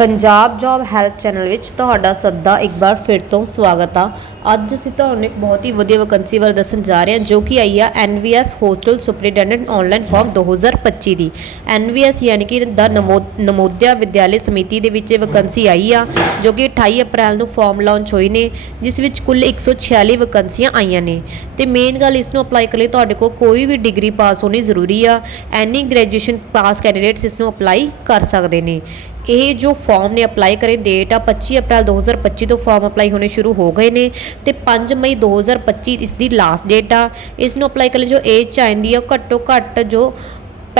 Punjab job help channel ਵਿੱਚ ਤੁਹਾਡਾ ਸੱਦਾ ਇੱਕ ਵਾਰ ਫਿਰ ਤੋਂ ਸਵਾਗਤ ਆ। ਅੱਜ ਅਸੀਂ ਤੁਹਾਨੂੰ ਇੱਕ ਬਹੁਤ ਹੀ ਵਧੀਆ ਵੈਕੰਸੀ ਬਾਰੇ ਦੱਸਣ ਜਾ ਰਹੇ ਹਾਂ, ਜੋ ਕਿ ਆਈ ਆ NVS hostel superintendent online form 2025 ਦੀ। ਐਨਵੀਐਸ ਯਾਨੀ ਕਿ ਦਾ ਨਮੋ- ਨਮੋਦਿਆ ਵਿਦਿਆਲੇ ਸਮਿਤੀ ਦੇ ਵਿੱਚ ਇਹ ਵੈਕੰਸੀ ਆਈ ਆ, ਜੋ ਕਿ 28 ਅਪ੍ਰੈਲ ਨੂੰ ਫਾਰਮ ਲਾਂਚ ਹੋਈ ਨੇ, ਜਿਸ ਵਿੱਚ ਕੁੱਲ 146 ਵੈਕੰਸੀਆਂ ਆਈਆਂ ਨੇ। ਤੇ ਮੇਨ ਗੱਲ ਇਸ ਨੂੰ ਅਪਲਾਈ ਕਰਨ ਲਈ ਤੁਹਾਡੇ ਕੋਲ ਕੋਈ ਵੀ ਡਿਗਰੀ ਪਾਸ ਹੋਣੀ ਜ਼ਰੂਰੀ ਆ, ਐਨੀ ਗ੍ਰੈਜੂਏਸ਼ਨ ਪਾਸ ਕੈਂਡੀਡੇਟਸ ਇਸ ਨੂੰ ਅਪਲਾਈ ਕਰ ਸਕਦੇ ਨੇ। ਇਹ ਜੋ ਫਾਰਮ ਨੇ ਅਪਲਾਈ ਕਰੇ ਡੇਟ ਆ 25 ਅਪ੍ਰੈਲ 2025 ਤੋਂ ਫਾਰਮ ਅਪਲਾਈ ਹੋਣੇ ਸ਼ੁਰੂ ਹੋ ਗਏ ਨੇ ਤੇ 5 ਮਈ 2025 ਇਸ ਦੀ ਲਾਸਟ ਡੇਟ ਆ। ਇਸ ਨੂੰ ਅਪਲਾਈ ਕਰਨ ਲਈ ਜੋ ਏਜ ਚਾਹੀਦੀ ਆ, ਉਹ ਘੱਟੋ ਘੱਟ ਜੋ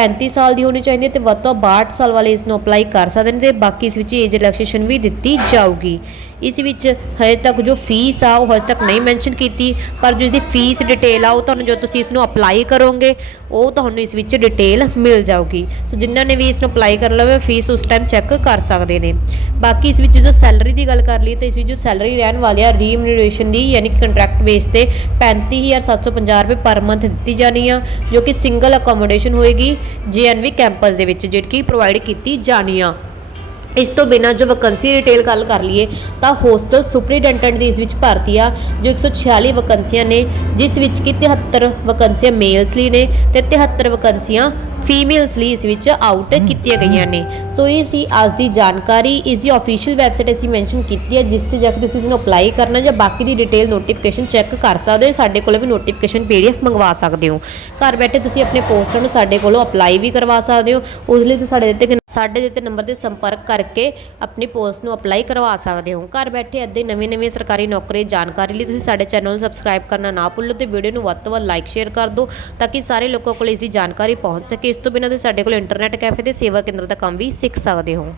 35 ਸਾਲ ਦੀ ਹੋਣੀ ਚਾਹੀਦੀ ਹੈ ਤੇ ਵੱਧ ਤੋਂ ਵੱਧ 62 ਸਾਲ ਵਾਲੇ ਇਸ ਨੂੰ ਅਪਲਾਈ ਕਰ ਸਕਦੇ ਨੇ ਤੇ ਬਾਕੀ ਇਸ ਵਿੱਚ ਏਜ ਰਿਲੈਕਸੇਸ਼ਨ ਵੀ ਦਿੱਤੀ ਜਾਊਗੀ। ਇਸ ਵਿੱਚ ਹਜੇ ਤੱਕ ਜੋ ਫੀਸ ਆ, ਉਹ ਹਜੇ ਤੱਕ ਨਹੀਂ ਮੈਂਸ਼ਨ ਕੀਤੀ, ਪਰ ਜੋ ਇਸਦੀ ਫੀਸ ਡਿਟੇਲ ਆ, ਉਹ ਤੁਹਾਨੂੰ ਜੋ ਤੁਸੀਂ ਇਸ ਨੂੰ ਅਪਲਾਈ ਕਰੋਗੇ, ਉਹ ਤੁਹਾਨੂੰ ਇਸ ਵਿੱਚ ਡਿਟੇਲ ਮਿਲ ਜਾਊਗੀ। ਸੋ ਜਿਨ੍ਹਾਂ ਨੇ ਵੀ ਇਸ ਨੂੰ ਅਪਲਾਈ ਕਰ ਲਵੇ ਫੀਸ ਉਸ ਟਾਈਮ ਚੈੱਕ ਕਰ ਸਕਦੇ ਨੇ। ਬਾਕੀ ਇਸ ਵਿੱਚ ਜੋ ਸੈਲਰੀ ਦੀ ਗੱਲ ਕਰ ਲਈ ਤਾਂ ਇਸ ਵਿੱਚ ਜੋ ਸੈਲਰੀ ਰਹਿਣ ਵਾਲੀ ਆ ਰੀਮਿਨਰੇਸ਼ਨ ਦੀ, ਯਾਨੀ ਕਿ ਕੰਟਰੈਕਟ ਬੇਸ ਤੇ 35750 ਰੁਪਏ ਪਰ ਮੰਥ ਦਿੱਤੀ ਜਾਣੀ ਆ, ਜੋ ਕਿ ਸਿੰਗਲ ਅਕੋਮੋਡੇਸ਼ਨ ਹੋਏਗੀ। ਜੇਐਨਵੀ ਕੈਂਪਸ ਦੇ ਵਿੱਚ ਜਿਹੜੀ ਕਿ ਪ੍ਰੋਵਾਈਡ ਕੀਤੀ ਜਾਣੀ ਆ। ਇਸ ਤੋਂ ਬਿਨਾਂ ਜੋ ਵੈਕੰਸੀ ਡਿਟੇਲ ਗੱਲ ਕਰ ਲਈਏ, ਤਾਂ ਹੋਸਟਲ ਸੁਪਰੀਡੈਂਟੈਂਟ ਦੀ ਇਸ ਵਿੱਚ ਭਰਤੀ ਆ, ਜੋ 146 ਵੈਕੰਸੀਆਂ ਨੇ, ਜਿਸ ਵਿੱਚ ਕਿ 73 ਵੈਕੰਸੀਆਂ ਮੇਲਸ ਲਈ ਨੇ ਤੇ 73 ਵੈਕੰਸੀਆਂ ਫੀਮੇਲਸ ਲਈ ਇਸ ਵਿੱਚ ਆਊਟ ਕੀਤੀਆਂ ਗਈਆਂ ਨੇ। ਸੋ ਇਹ ਸੀ ਅੱਜ ਦੀ ਜਾਣਕਾਰੀ, ਇਸ ਦੀ ਅਫੀਸ਼ੀਅਲ ਵੈਬਸਾਈਟ ਅਸੀਂ ਮੈਂਸ਼ਨ ਕੀਤੀ ਹੈ, ਜਿਸ ਤੇ ਜਾ ਕੇ ਤੁਸੀਂ ਇਸਨੂੰ ਅਪਲਾਈ ਕਰਨਾ ਜਾਂ ਬਾਕੀ ਦੀ ਡਿਟੇਲ ਨੋਟੀਫਿਕੇਸ਼ਨ ਚੈੱਕ ਕਰ ਸਕਦੇ ਹੋ, ਸਾਡੇ ਕੋਲੋਂ ਵੀ ਨੋਟੀਫਿਕੇਸ਼ਨ ਪੀਡੀਐਫ ਮੰਗਵਾ ਸਕਦੇ ਹੋ। ਘਰ ਬੈਠੇ ਤੁਸੀਂ ਆਪਣੇ ਪੋਸਟਰ ਨੂੰ ਸਾਡੇ ਕੋਲੋਂ ਅਪਲਾਈ ਵੀ ਕਰਵਾ ਸਕਦੇ ਹੋ, ਉਸ ਲਈ ਤੁਸੀਂ ਸਾਡੇ ਦਿੱਤੇ ਸਾਡੇ ਦਿੱਤੇ ਨੰਬਰ ਤੇ ਸੰਪਰਕ ਕਰਕੇ ਆਪਣੀ ਪੋਸਟ ਨੂੰ ਅਪਲਾਈ ਕਰਵਾ ਸਕਦੇ ਹੋ। ਘਰ ਬੈਠੇ ਅੱਧੇ ਨਵੇਂ ਨਵੇਂ ਸਰਕਾਰੀ ਨੌਕਰੀ ਜਾਣਕਾਰੀ ਲਈ ਤੁਸੀਂ ਸਾਡੇ ਚੈਨਲ ਨੂੰ ਸਬਸਕ੍ਰਾਈਬ ਕਰਨਾ ਨਾ ਭੁੱਲੋ ਤੇ ਵੀਡੀਓ ਨੂੰ ਵੱਧ ਤੋਂ ਵੱਧ ਲਾਈਕ, ਸ਼ੇਅਰ ਕਰ ਦਿਓ ਤਾਂ ਕਿ ਸਾਰੇ ਲੋਕਾਂ ਕੋਲ ਇਸ ਦੀ ਜਾਣਕਾਰੀ ਪਹੁੰਚ ਸਕੇ। ਇਸ ਤੋਂ ਬਿਨਾਂ ਤੁਸੀਂ ਸਾਡੇ ਕੋਲ ਇੰਟਰਨੈਟ ਕੈਫੇ ਤੇ ਸੇਵਾ ਕੇਂਦਰ ਦਾ ਕੰਮ ਵੀ ਸਿੱਖ ਸਕਦੇ ਹੋ।